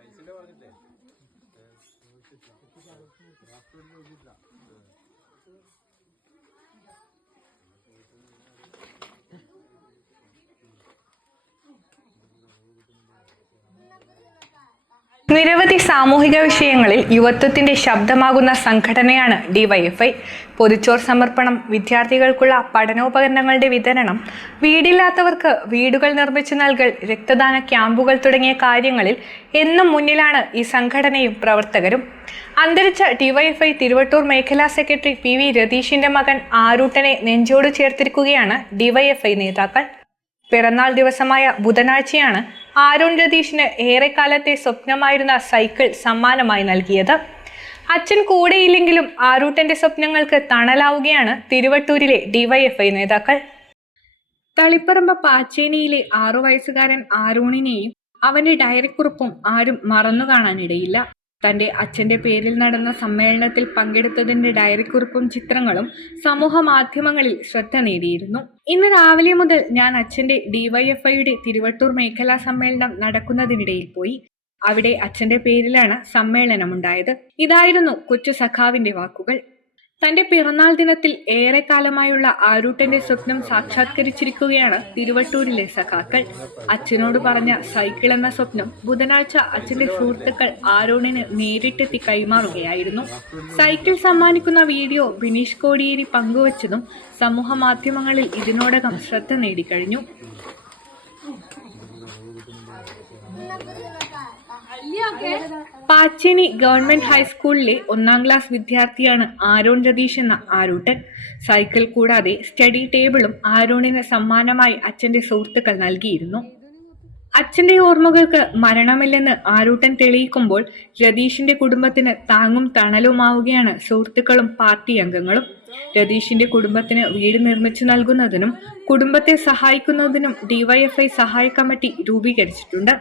പൈസന്റെ പറഞ്ഞില്ലേ? നിരവധി സാമൂഹിക വിഷയങ്ങളിൽ യുവത്വത്തിന്റെ ശബ്ദമാകുന്ന സംഘടനയാണ് ഡിവൈഎഫ്ഐ പൊതുച്ചോർ സമർപ്പണം വിദ്യാർത്ഥികൾക്കുള്ള പഠനോപകരണങ്ങളുടെ വിതരണം വീടില്ലാത്തവർക്ക് വീടുകൾ നിർമ്മിച്ചു നൽകൽ രക്തദാന ക്യാമ്പുകൾ തുടങ്ങിയ കാര്യങ്ങളിൽ എന്നും മുന്നിലാണ് ഈ സംഘടനയും പ്രവർത്തകരും. അന്തരിച്ച ഡിവൈഎഫ്ഐ തിരുവട്ടൂർ മേഖലാ സെക്രട്ടറി പി വി രതീഷിന്റെ മകൻ ആരൂട്ടനെ നെഞ്ചോട് ചേർത്തിരിക്കുകയാണ് ഡിവൈഎഫ്ഐ നേതാക്കൾ. പിറന്നാൾ ദിവസമായ ബുധനാഴ്ചയാണ് ആരുൺ രതീഷിന് ഏറെക്കാലത്തെ സ്വപ്നമായിരുന്ന സൈക്കിൾ സമ്മാനമായി നൽകിയത്. അച്ഛൻ കൂടെയില്ലെങ്കിലും ആരൂട്ടന്റെ സ്വപ്നങ്ങൾക്ക് തണലാവുകയാണ് തിരുവട്ടൂരിലെ ഡിവൈഎഫ്ഐ നേതാക്കൾ. തളിപ്പറമ്പ് പാച്ചേനിയിലെ ആറു വയസ്സുകാരൻ ആരൂണിനെയും അവന്റെ ഡയറിക്കുറിപ്പും ആരും മറന്നു കാണാനിടയില്ല തന്റെ അച്ഛന്റെ പേരിൽ നടന്ന സമ്മേളനത്തിൽ പങ്കെടുത്തതിന്റെ ഡയറിക്കുറിപ്പും ചിത്രങ്ങളും സമൂഹ മാധ്യമങ്ങളിൽ ശ്രദ്ധ നേടിയിരുന്നു. ഇന്ന് രാവിലെ മുതൽ ഞാൻ അച്ഛന്റെ ഡിവൈഎഫ്ഐയുടെ തിരുവട്ടൂർ മേഖലാ സമ്മേളനം നടക്കുന്നതിനിടയിൽ പോയി. അവിടെ അച്ഛന്റെ പേരിലാണ് സമ്മേളനമുണ്ടായത്. ഇതായിരുന്നു കൊച്ചു സഖാവിന്റെ വാക്കുകൾ. തന്റെ പിറന്നാൾ ദിനത്തിൽ ഏറെക്കാലമായുള്ള ആരൂട്ടന്റെ സ്വപ്നം സാക്ഷാത്കരിച്ചിരിക്കുകയാണ് തിരുവട്ടൂരിലെ സഖാക്കൾ. അച്ഛനോട് പറഞ്ഞ സൈക്കിൾ എന്ന സ്വപ്നം ബുധനാഴ്ച അച്ഛന്റെ സുഹൃത്തുക്കൾ ആരോണിന് നേരിട്ടെത്തി കൈമാറുകയായിരുന്നു. സൈക്കിൾ സമ്മാനിക്കുന്ന വീഡിയോ ബിനീഷ് കോടിയേരി പങ്കുവച്ചതും സമൂഹ മാധ്യമങ്ങളിൽ ഇതിനോടകം ശ്രദ്ധ നേടിക്കഴിഞ്ഞു. പാച്ചേനി ഗവൺമെന്റ് ഹൈസ്കൂളിലെ ഒന്നാം ക്ലാസ് വിദ്യാർത്ഥിയാണ് ആരോൺ രതീഷ് എന്ന ആരൂട്ടൻ. സൈക്കിൾ കൂടാതെ സ്റ്റഡി ടേബിളും ആരോണിന് സമ്മാനമായി അച്ഛന്റെ സുഹൃത്തുക്കൾ നൽകിയിരുന്നു. അച്ഛന്റെ ഓർമ്മകൾക്ക് മരണമില്ലെന്ന് ആരൂട്ടൻ തെളിയിക്കുമ്പോൾ രതീഷിന്റെ കുടുംബത്തിന് താങ്ങും തണലുമാവുകയാണ് സുഹൃത്തുക്കളും പാർട്ടി അംഗങ്ങളും. രതീഷിന്റെ കുടുംബത്തിന് വീട് നിർമ്മിച്ചു നൽകുന്നതിനും കുടുംബത്തെ സഹായിക്കുന്നതിനും ഡിവൈഎഫ്ഐ സഹായ കമ്മിറ്റി രൂപീകരിച്ചിട്ടുണ്ട്.